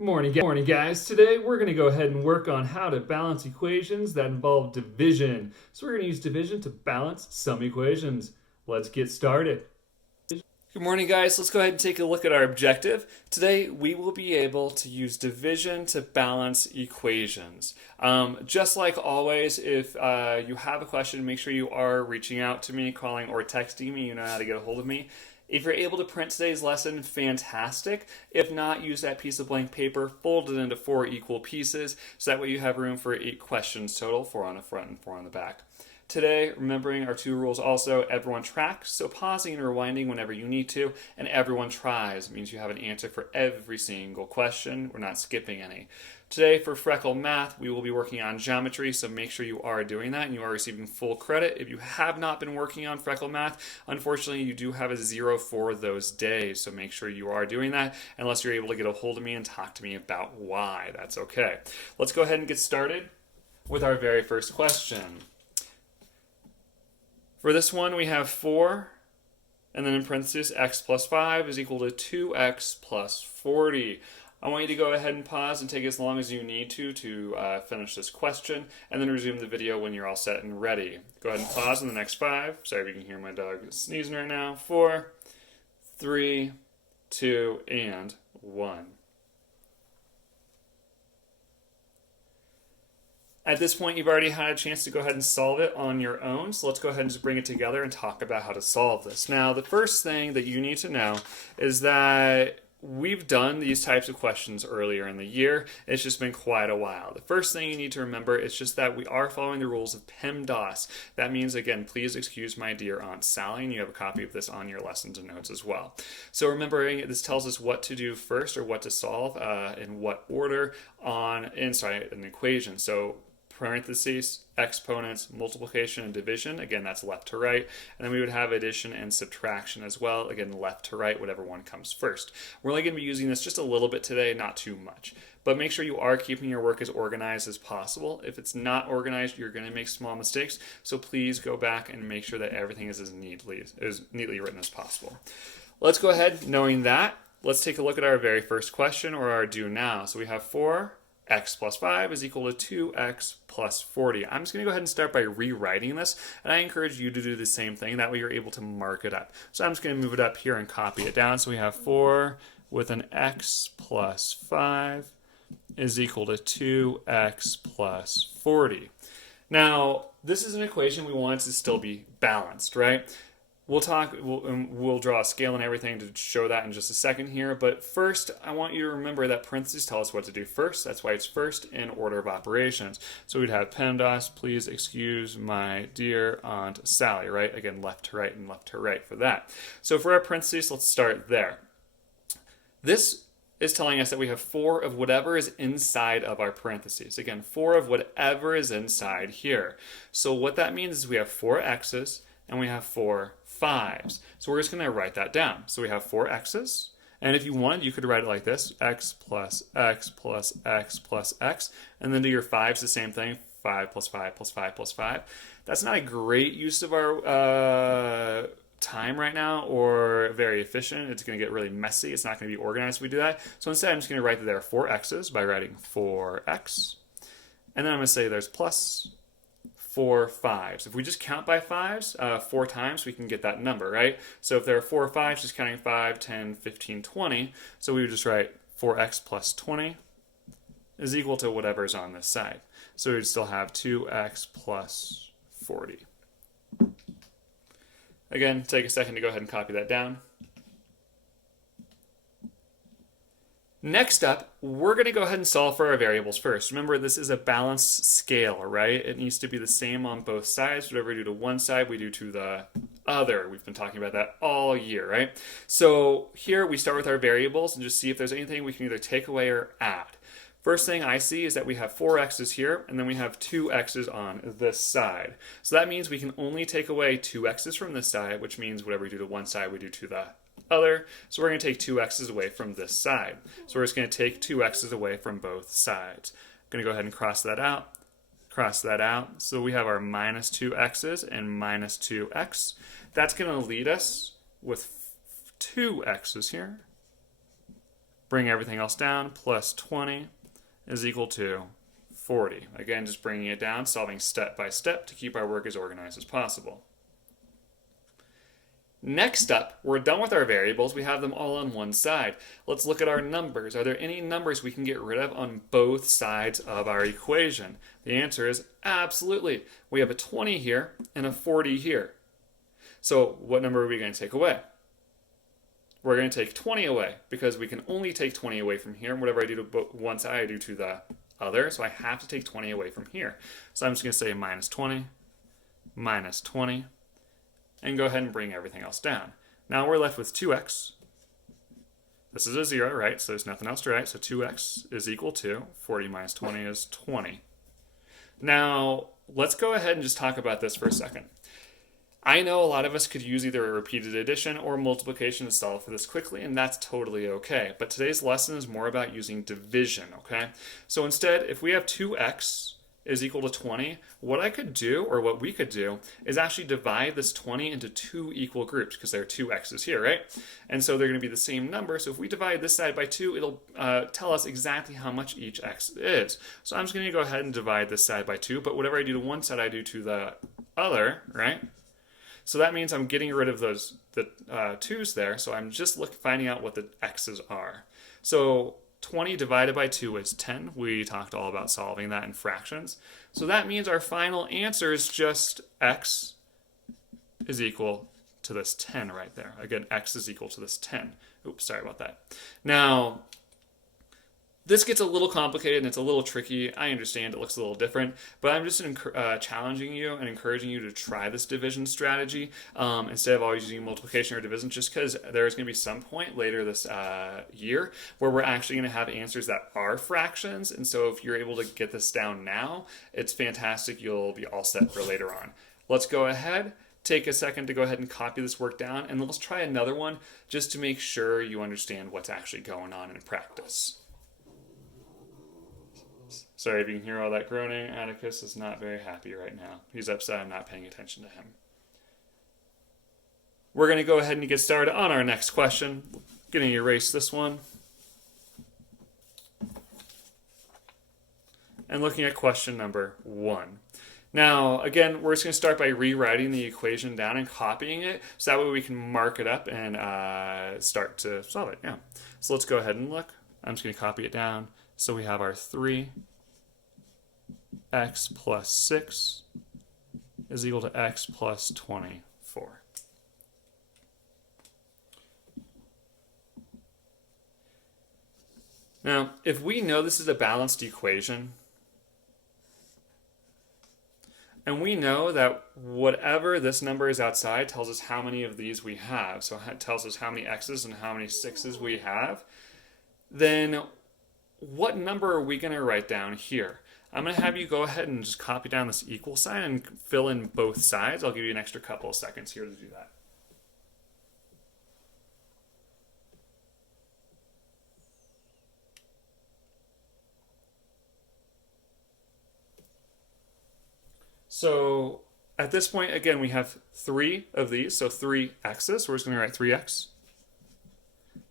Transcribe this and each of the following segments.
Morning, guys. Today we're going to go ahead and work on how to balance equations that involve division. So we're going to use division to balance some equations. Let's get started. Good morning, guys. Let's go ahead and take a look at our objective. Today we will be able to use division to balance equations. Just like always, if you have a question, make sure you are reaching out to me, calling or texting me. You know how to get a hold of me. If you're able to print today's lesson, fantastic. If not, use that piece of blank paper, fold it into 4 equal pieces, so that way you have room for 8 questions total, 4 on the front and 4 on the back. Today, remembering our 2 rules also, everyone tracks, so pausing and rewinding whenever you need to, and everyone tries. It means you have an answer for every single question. We're not skipping any. Today, for Freckle Math, we will be working on geometry, so make sure you are doing that and you are receiving full credit. If you have not been working on Freckle Math, unfortunately, you do have a 0 for those days, so make sure you are doing that unless you're able to get a hold of me and talk to me about why. That's okay. Let's go ahead and get started with our very first question. For this one, we have 4, and then in parentheses, x plus 5 is equal to 2x plus 40. I want you to go ahead and pause and take as long as you need to finish this question, and then resume the video when you're all set and ready. Go ahead and pause in the next 5. Sorry if you can hear my dog sneezing right now. 4, 3, 2, and 1. At this point, you've already had a chance to go ahead and solve it on your own, so let's go ahead and just bring it together and talk about how to solve this. Now, the first thing that you need to know is that we've done these types of questions earlier in the year. It's just been quite a while. The first thing you need to remember is just that we are following the rules of PEMDAS. That means, again, please excuse my dear Aunt Sally, and you have a copy of this on your lessons and notes as well. So remembering, this tells us what to do first, or what to solve in what order on an equation. So parentheses, exponents, multiplication, and division. Again, that's left to right. And then we would have addition and subtraction as well. Again, left to right, whatever one comes first. We're only going to be using this just a little bit today, not too much. But make sure you are keeping your work as organized as possible. If it's not organized, you're going to make small mistakes. So please go back and make sure that everything is as neatly written as possible. Let's go ahead, knowing that, let's take a look at our very first question, or our do now. So we have 4. X plus 5 is equal to 2x plus 40. I'm just going to go ahead and start by rewriting this, and I encourage you to do the same thing. That way you're able to mark it up. So I'm just going to move it up here and copy it down. So we have 4 with an x plus 5 is equal to 2x plus 40. Now, this is an equation we want it to still be balanced, right? We'll draw a scale and everything to show that in just a second here. But first, I want you to remember that parentheses tell us what to do first. That's why it's first in order of operations. So we'd have PEMDAS, please excuse my dear Aunt Sally, right? Again, left to right and left to right for that. So for our parentheses, let's start there. This is telling us that we have 4 of whatever is inside of our parentheses. Again, 4 of whatever is inside here. So what that means is we have 4 x's and we have 4 5s. So we're just going to write that down. So we have 4 x's, and if you wanted, you could write it like this: x plus x plus x plus x, and then do your 5s the same thing: 5 plus 5 plus 5 plus 5. That's not a great use of our time right now, or very efficient. It's going to get really messy. It's not going to be organized if we do that. So instead, I'm just going to write that there are 4 x's by writing 4x, and then I'm going to say there's plus 4 5s. If we just count by 5s 4 times, we can get that number, right? So if there are 4 5s, just counting 5, 10, 15, 20. So we would just write 4x plus 20 is equal to whatever's on this side. So we'd still have 2x plus 40. Again, take a second to go ahead and copy that down. Next up, we're going to go ahead and solve for our variables first. Remember, this is a balanced scale, right? It needs to be the same on both sides. Whatever we do to one side, we do to the other. We've been talking about that all year, right? So here we start with our variables and just see if there's anything we can either take away or add. First thing I see is that we have 4 x's here, and then we have 2 x's on this side. So that means we can only take away 2 x's from this side, which means whatever we do to one side, we do to the other. So we're going to take 2 x's away from this side. So we're just going to take 2 x's away from both sides. I'm going to go ahead and cross that out. So we have our minus 2 x's and minus 2x. That's going to lead us with 2 x's here Bring everything else down, plus 20 is equal to 40. Again, just bringing it down, solving step by step to keep our work as organized as possible. Next up, we're done with our variables. We have them all on one side. Let's look at our numbers. Are there any numbers we can get rid of on both sides of our equation? The answer is absolutely. We have a 20 here and a 40 here. So what number are we going to take away? We're going to take 20 away because we can only take 20 away from here. And whatever I do to one side, I do to the other. So I have to take 20 away from here. So I'm just going to say minus 20, and go ahead and bring everything else down. Now we're left with 2x. This is a 0, right? So there's nothing else to write. So 2x is equal to 40 minus 20 is 20. Now, let's go ahead and just talk about this for a second. I know a lot of us could use either a repeated addition or multiplication to solve for this quickly, and that's totally okay. But today's lesson is more about using division, okay? So instead, if we have 2x is equal to 20, what I could do, or what we could do, is actually divide this 20 into two equal groups, because there are two x's here, right? And so they're going to be the same number, so if we divide this side by 2, it'll tell us exactly how much each x is. So I'm just going to go ahead and divide this side by 2, but whatever I do to one side, I do to the other, right? So that means I'm getting rid of the 2's there, so I'm just finding out what the x's are. So 20 divided by 2 is 10. We talked all about solving that in fractions. So that means our final answer is just x is equal to this 10 right there. Again, x is equal to this 10. Oops, sorry about that. Now, this gets a little complicated and it's a little tricky. I understand it looks a little different, but I'm just challenging you and encouraging you to try this division strategy instead of always using multiplication or division, just because there's going to be some point later this year where we're actually going to have answers that are fractions. And so if you're able to get this down now, it's fantastic. You'll be all set for later on. Let's go ahead. Take a second to go ahead and copy this work down, and let's try another one just to make sure you understand what's actually going on in practice. Sorry if you can hear all that groaning. Atticus is not very happy right now. He's upset I'm not paying attention to him. We're going to go ahead and get started on our next question. I'm going to erase this one. And looking at question number 1. Now, again, we're just going to start by rewriting the equation down and copying it, so that way we can mark it up and start to solve it. Yeah. So let's go ahead and look. I'm just going to copy it down. So we have our 3x plus 6 is equal to x plus 24. Now, if we know this is a balanced equation, and we know that whatever this number is outside tells us how many of these we have, so it tells us how many x's and how many 6's we have, then what number are we going to write down here? I'm going to have you go ahead and just copy down this equal sign and fill in both sides. I'll give you an extra couple of seconds here to do that. So at this point, again, we have 3 of these, so 3 x's. So we're just going to write 3x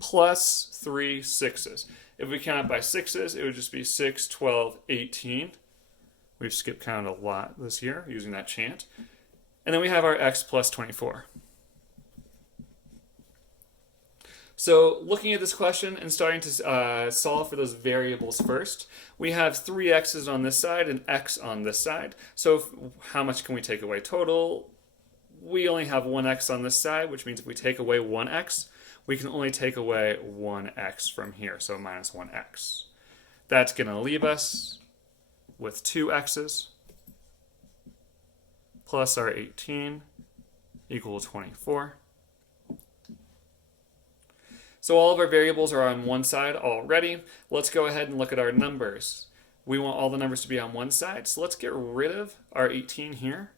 plus 3 6's. If we count by 6's, it would just be 6, 12, 18. We've skipped count a lot this year using that chant. And then we have our x plus 24. So looking at this question and starting to solve for those variables first, we have 3 x's on this side and x on this side. So how much can we take away total? We only have 1 x on this side, which means if we take away 1 x, we can only take away 1x from here, so minus 1x. That's going to leave us with 2 x's plus our 18 equal to 24. So all of our variables are on one side already. Let's go ahead and look at our numbers. We want all the numbers to be on one side, so let's get rid of our 18 here.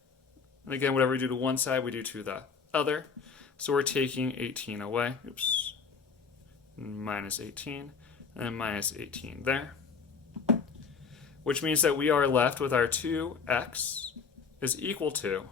And again, whatever we do to one side, we do to the other. So we're taking 18 away. Oops. Minus 18. And then minus 18 there. Which means that we are left with our 2x is equal to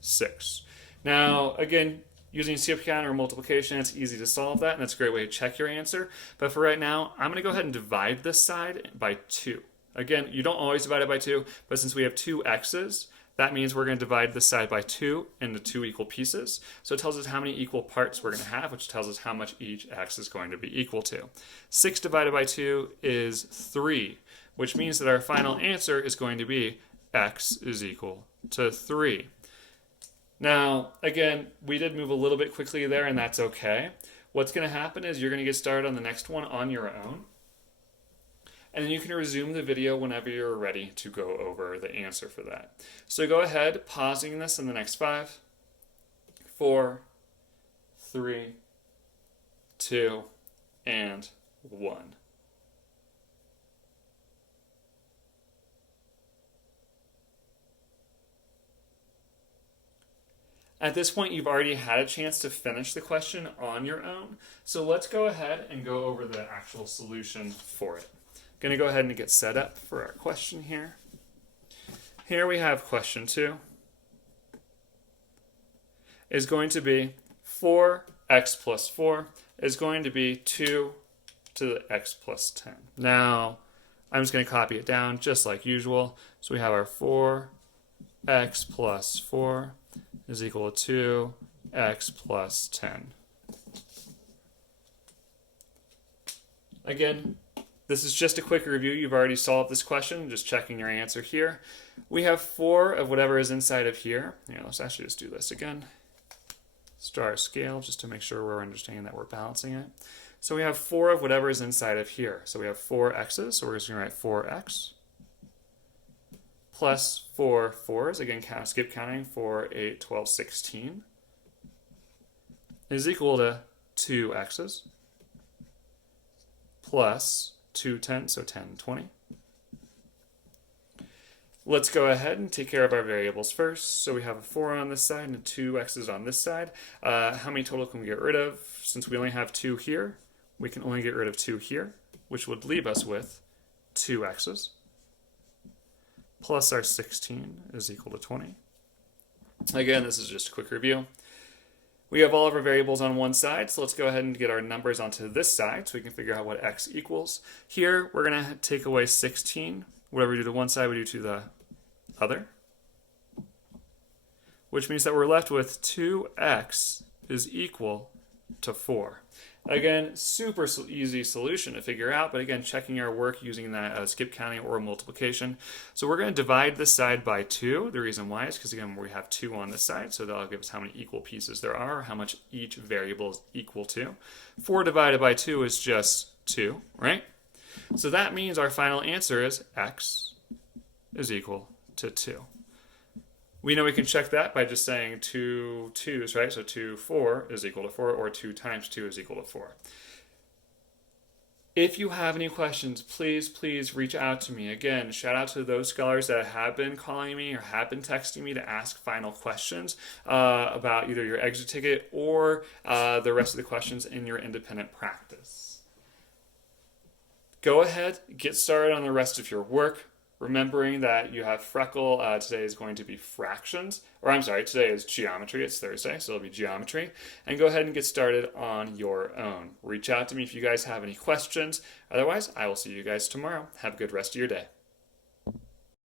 6. Now, again, Using skip count or multiplication, it's easy to solve that, and that's a great way to check your answer. But for right now, I'm going to go ahead and divide this side by 2. Again, you don't always divide it by 2, but since we have 2 x's, that means we're going to divide this side by 2 into 2 equal pieces. So it tells us how many equal parts we're going to have, which tells us how much each x is going to be equal to. 6 divided by 2 is 3, which means that our final answer is going to be x is equal to 3. Now, again, we did move a little bit quickly there, and that's okay. What's going to happen is you're going to get started on the next one on your own, and then you can resume the video whenever you're ready to go over the answer for that. So go ahead, pausing this in the next 5, 4, 3, 2, and 1. At this point, you've already had a chance to finish the question on your own. So let's go ahead and go over the actual solution for it. Going to go ahead and get set up for our question here. Here we have question 2. Is going to be 4x plus 4 is going to be 2 to the x plus 10. Now, I'm just going to copy it down just like usual. So we have our 4x plus 4 is equal to 2x plus 10. Again, this is just a quick review. You've already solved this question, just checking your answer here. We have 4 of whatever is inside of here. Let's actually just do this again. Start our scale just to make sure we're understanding that we're balancing it. So we have 4 of whatever is inside of here. So we have 4 x's, so we're just going to write 4x. Plus 4 4s, again, skip counting, 4, 8, 12, 16, is equal to 2 x's plus 2 10s, so 10, 20. Let's go ahead and take care of our variables first. So we have a 4 on this side and 2 x's on this side. How many total can we get rid of? Since we only have 2 here, we can only get rid of 2 here, which would leave us with 2 x's. Plus our 16 is equal to 20. Again, this is just a quick review. We have all of our variables on one side, so let's go ahead and get our numbers onto this side so we can figure out what x equals. Here, we're going to take away 16. Whatever we do to one side, we do to the other. Which means that we're left with 2x is equal to 4. Again, super easy solution to figure out, but again, checking our work using that skip counting or multiplication. So we're going to divide this side by 2. The reason why is because, again, we have 2 on this side, so that'll give us how many equal pieces there are, or how much each variable is equal to. 4 divided by 2 is just 2, right? So that means our final answer is x is equal to 2. We know we can check that by just saying 2 2's, right? So 2, 4 is equal to 4, or 2 times 2 is equal to 4. If you have any questions, please reach out to me. Again, shout out to those scholars that have been calling me or have been texting me to ask final questions about either your exit ticket or the rest of the questions in your independent practice. Go ahead, get started on the rest of your work. Remembering that you have Freckle, today is going to be fractions, or I'm sorry, today is geometry, it's Thursday, so it'll be geometry, and go ahead and get started on your own. Reach out to me if you guys have any questions. Otherwise, I will see you guys tomorrow. Have a good rest of your day.